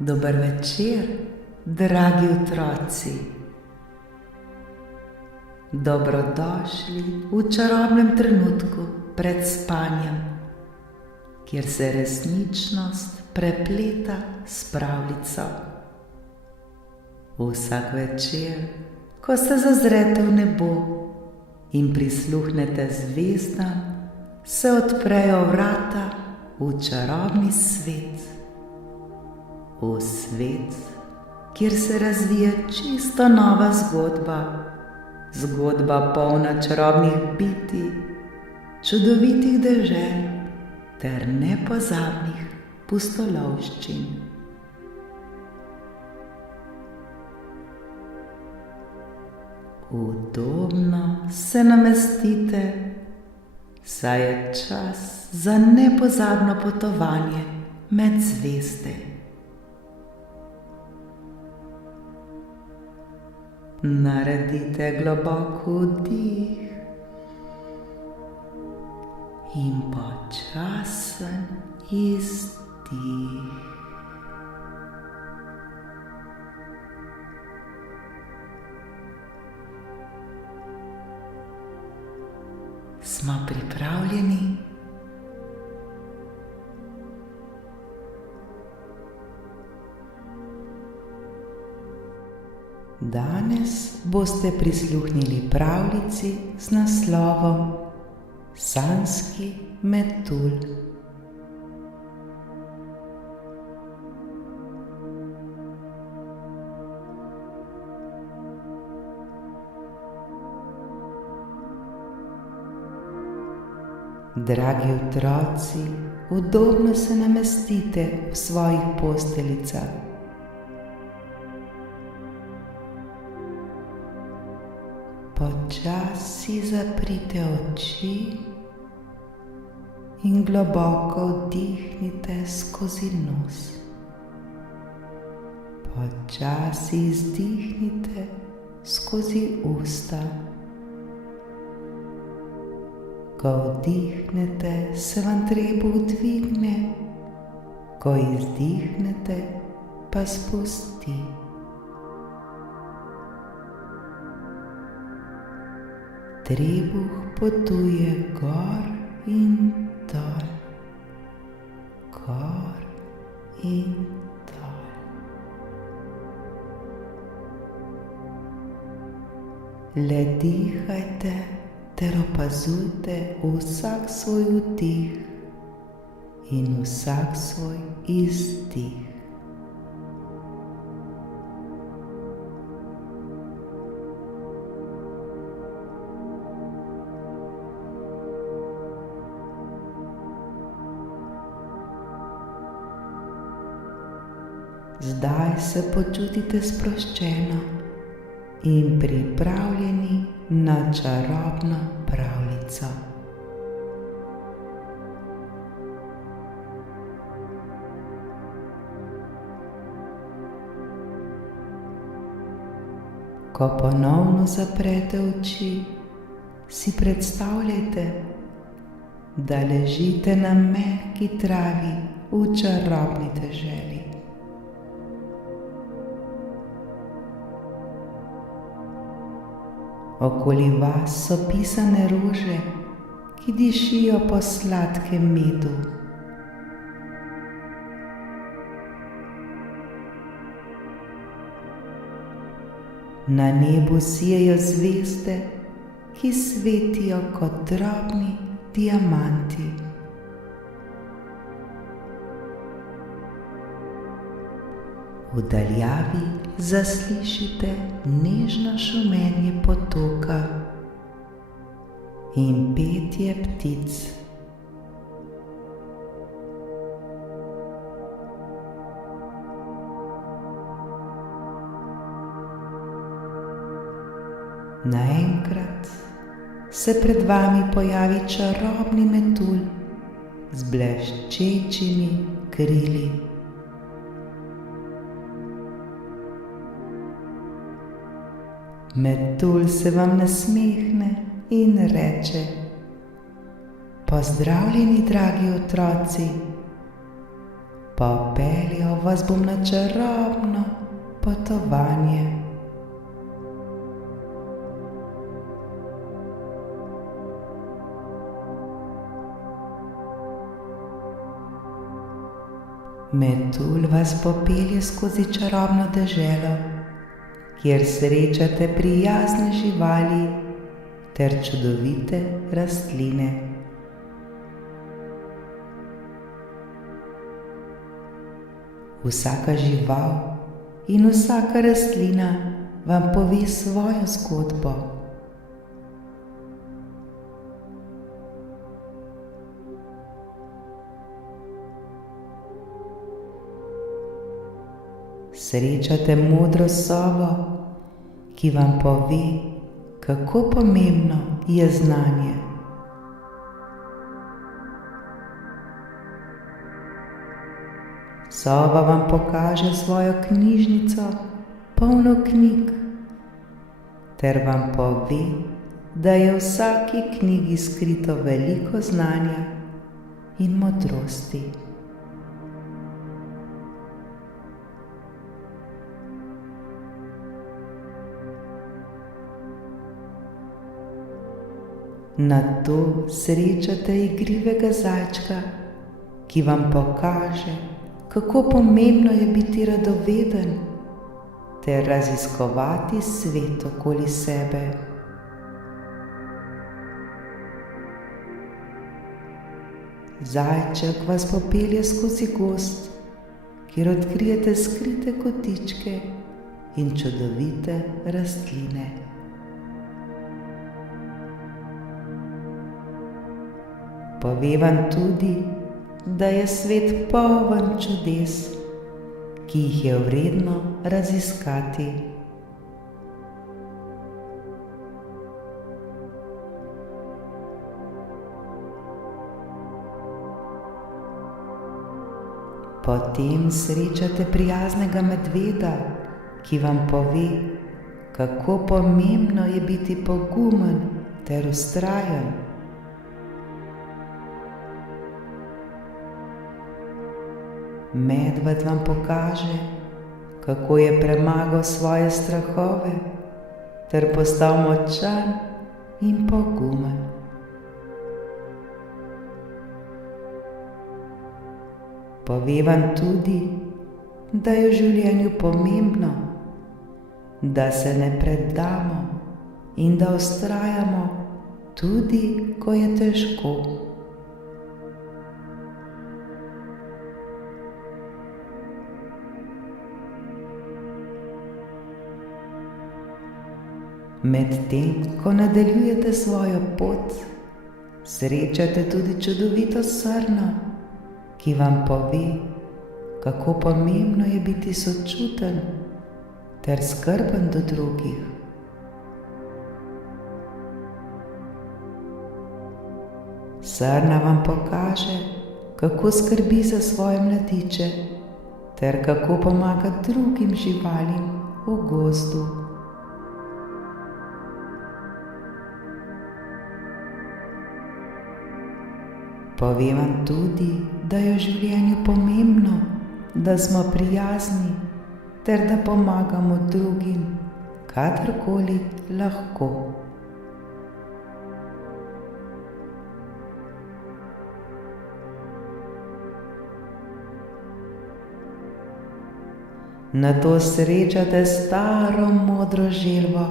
Dober večer, dragi otroci. Dobrodošli v čarobnem trenutku pred spanjem, kjer se resničnost prepleta s pravljico. Vsak večer, ko se zazrete v nebo in prisluhnete zvezdam, se odprejo vrata v čarobni svet. V svet, kjer se razvije čisto nova zgodba, zgodba polna čarobnih bitij, čudovitih dežel ter nepozabnih pustolovščin. Udobno se namestite, saj je čas za nepozabno potovanje med zvezde. Naredite globok vdih in počasen izdih. Smo pripravljeni? Danes boste prisluhnili pravljici z naslovom Sanjski metulj. Dragi otroci, udobno se namestite v svojih posteljicah. Počasi zaprite oči in globoko vdihnite skozi nos. Počasi izdihnite skozi usta. Ko vdihnete, se vam trebuh dvigne, ko izdihnete, pa spusti. Trebuh potuje gor in dol, gor in dol. Le dihajte ter opazujte vsak svoj vdih in vsak svoj izdih. Zdaj se počutite sproščeno in pripravljeni na čarobno pravljico. Ko ponovno zaprete oči, si predstavljajte, da ležite na mehki travi v čarobni deželi. Okoli vas so pisane rože, ki dišijo po sladkem medu. Na nebu sijejo zvezde, ki svetijo kot drobni diamanti. V daljavi zaslišite nežno šumenje potoka in petje ptic. Naenkrat se pred vami pojavi čarobni metulj z bleščečimi krili. Metulj se vam nasmehne in reče: Pozdravljeni, dragi otroci, Popeljal vas bom na čarobno potovanje. Metulj vas popelje skozi čarobno deželo, kjer srečate prijazne živali ter čudovite rastline. Vsaka žival in vsaka rastlina vam pove svojo zgodbo. Srečate modro sovo, ki vam pove, kako pomembno je znanje. Sova vam pokaže svojo knjižnico, polno knjig, ter vam pove, da je v vsaki knjigi skrito veliko znanja in modrosti. Nato srečate igrivega zajčka, ki vam pokaže, kako pomembno je biti radoveden ter raziskovati svet okoli sebe. Zajček vas popelje skozi gozd, kjer odkrijete skrite kotičke in čudovite rastline. Pove vam tudi, da je svet poln čudes, ki jih je vredno raziskati. Potem srečate prijaznega medveda, ki vam pove, kako pomembno je biti pogumen ter vztrajen. Medved vam pokaže, kako je premagal svoje strahove ter postal močan in pogumen. Pove vam tudi, da je v življenju pomembno, da se ne predamo in da vztrajamo, tudi ko je težko. Medtem ko nadaljujete svojo pot, srečate tudi čudovito srno, ki vam pove, kako pomembno je biti sočuten ter skrben do drugih. Srna vam pokaže, kako skrbi za svoje mladiče ter kako pomaga drugim živalim v gozdu. Pove vam tudi, da je v življenju pomembno, da smo prijazni ter da pomagamo drugim, kadarkoli lahko. Nato srečate staro modro želvo,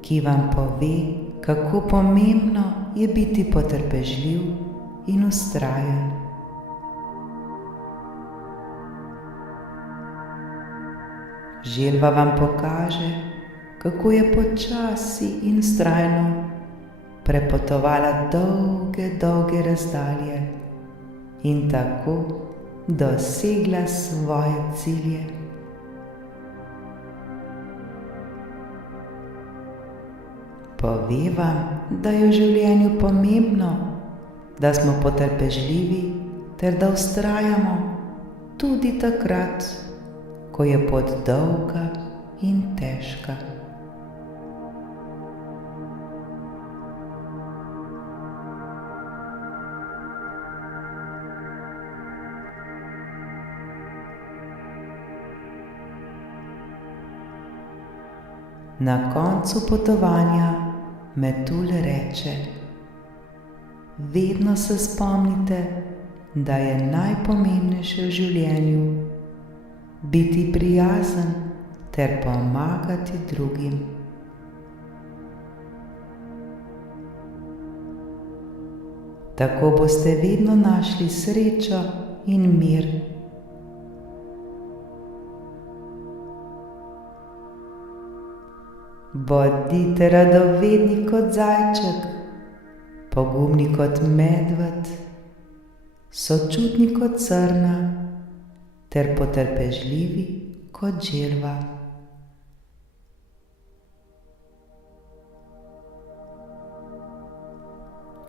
ki vam pove, kako pomembno je biti potrpežljiv in vztrajen. Želva vam pokaže, kako je počasi in vztrajno prepotovala dolge razdalje in tako dosegla svoje cilje. Pove vam, da je v življenju pomembno, da smo potrpežljivi ter da vztrajamo tudi takrat, ko je pot dolga in težka. Na koncu potovanja Metul reče: vedno se spomnite, da je najpomembnejše v življenju biti prijazen ter pomagati drugim. Tako boste vedno našli srečo in mir. Bodite radovedni kot zajček, pogumni kot medved, sočutni kot srna ter potrpežljivi kot želva.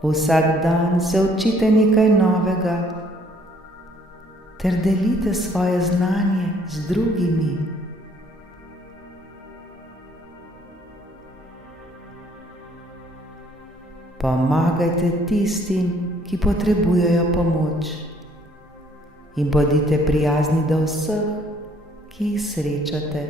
Vsak dan se učite nekaj novega ter delite svoje znanje z drugimi. Pomagajte tistim, ki potrebujejo pomoč, in bodite prijazni do vseh, ki jih srečate.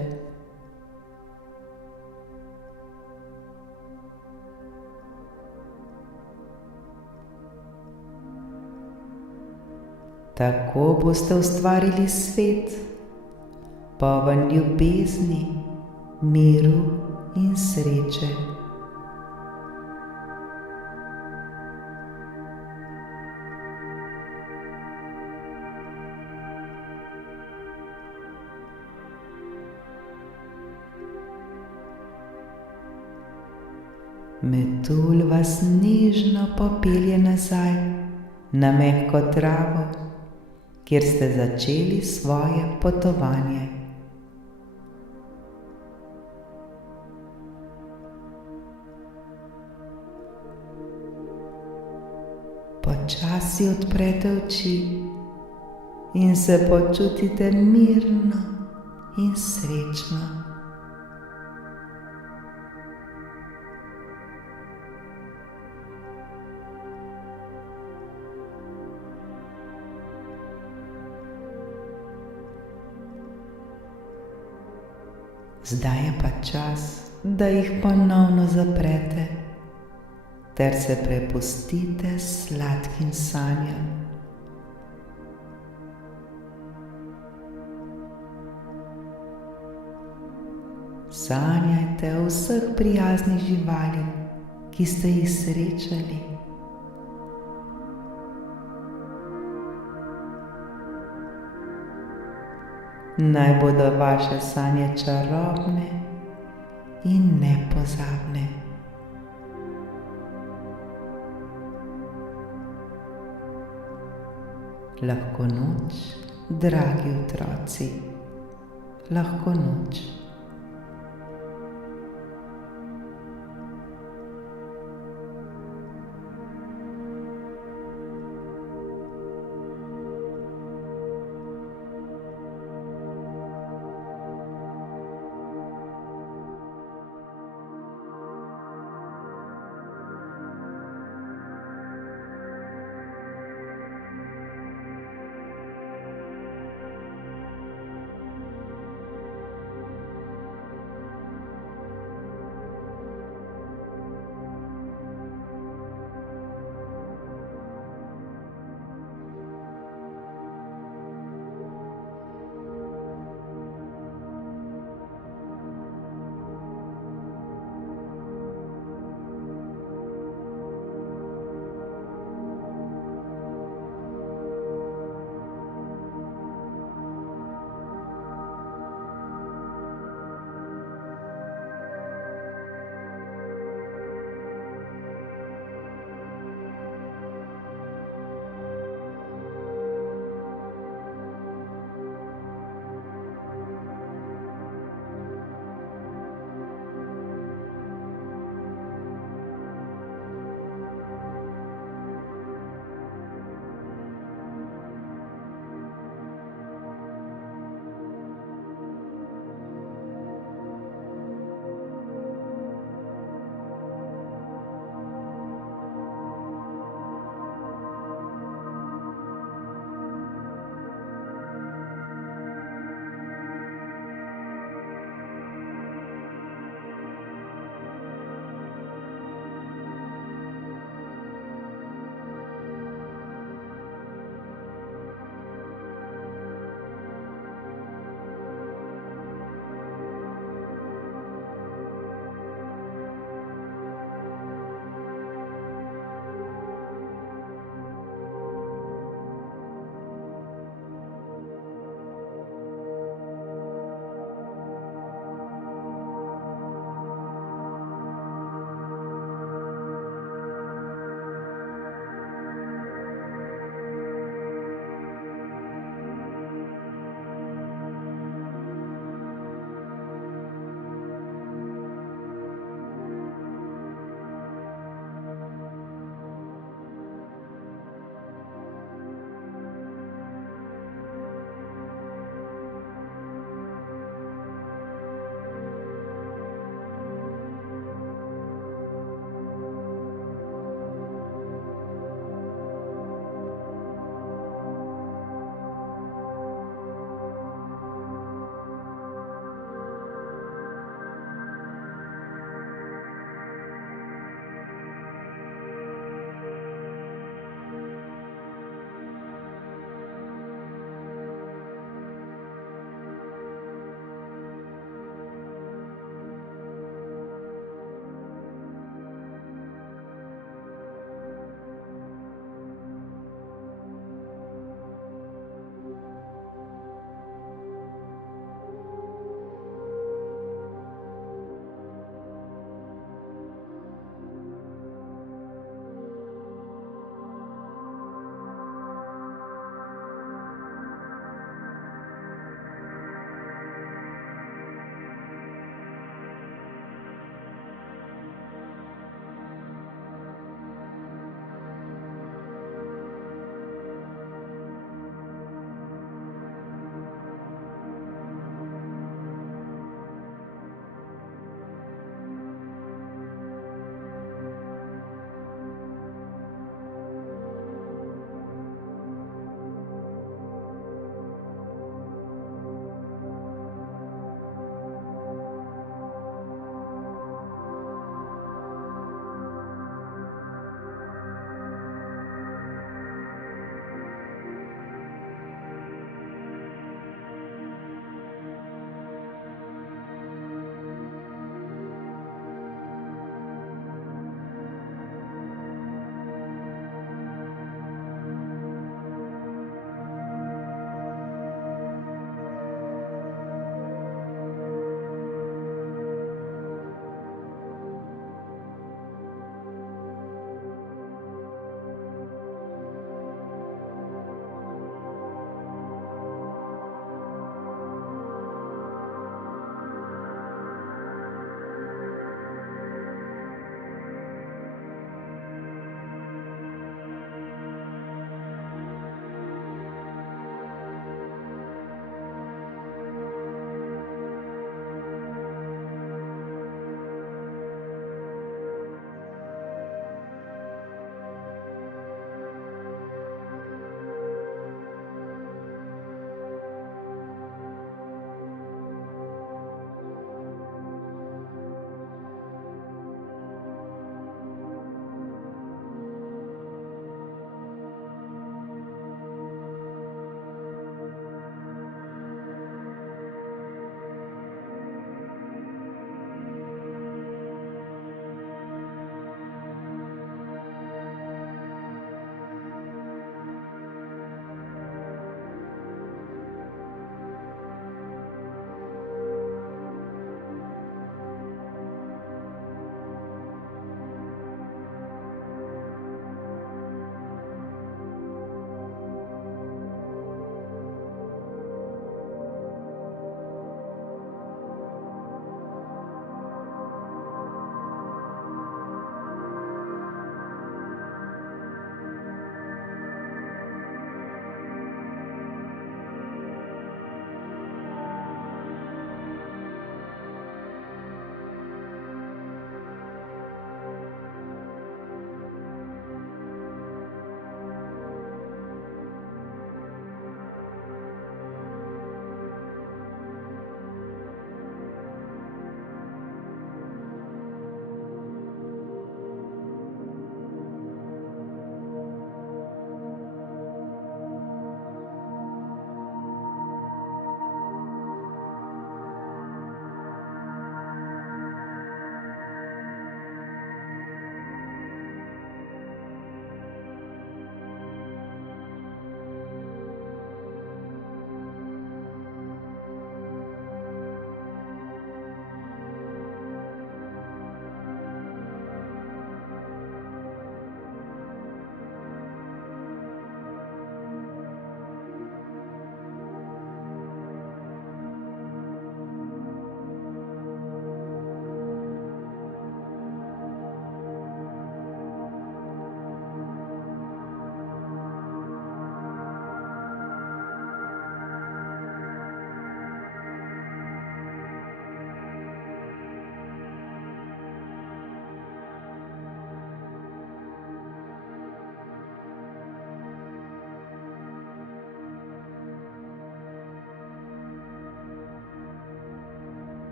Tako boste ustvarili svet, poln ljubezni, miru in sreče. Metul vas nežno popelje nazaj na mehko travo, kjer ste začeli svoje potovanje. Počasi odprete oči in se počutite mirno in srečno. Zdaj je pa čas, da jih ponovno zaprete ter se prepustite sladkim sanjam. Sanjajte o vseh prijaznih živalih, ki ste jih srečali. Naj bodo vaše sanje čarobne in nepozabne. Lahko noč, dragi otroci, lahko noč.